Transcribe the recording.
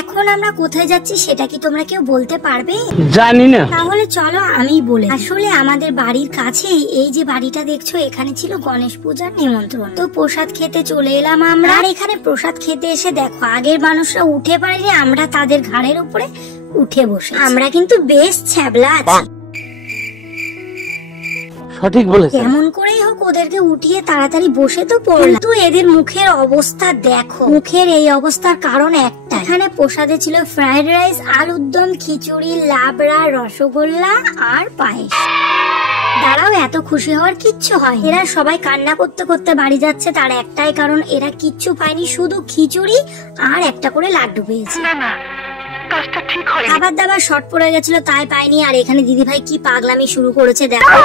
এখন আমরা কোথায় যাচ্ছি সেটা কি তোমরা কেউ বলতে পারবে? জানি না। তাহলে চলো আমি বলি। আসলে আমাদের বাড়ির কাছেই এই যে বাড়িটা দেখছো, এখানে ছিল গণেশ পূজার নিমন্ত্রণ। তো প্রসাদ খেতে চলে এলাম আমরা। আর এখানে প্রসাদ খেতে এসে দেখো, আগের মানুষরা উঠে পারেনি, আমরা তাদের ঘাড়ের উপরে উঠে বসে। আমরা কিন্তু বেশ ছ্যাবলা আছি। সঠিক বলেছেন। কেমন করেই হোক ওদেরকে উঠিয়ে তাড়াতাড়ি বসে তো পড়লাম। তো এদের মুখের অবস্থা দেখো। মুখের এই অবস্থার কারণ একটা, এখানে প্রসাদে ছিল ফ্রাইড রাইস, আলুর দম, খিচুড়ি, লাবড়া, রসগোল্লা আর পায়েস। তারাও এত খুশি হওয়ার কিচ্ছু হয়। এরা সবাই কান্না করতে করতে বাড়ি যাচ্ছে, তার একটাই কারণ, এরা কিচ্ছু পায়নি, শুধু খিচুড়ি আর একটা করে লাড্ডু পেয়েছে। খাবার দাবার শর্ট পড়ে গেছিল তাই পাইনি। আর এখানে দিদিভাই কি পাগলামি শুরু করেছে দেখো।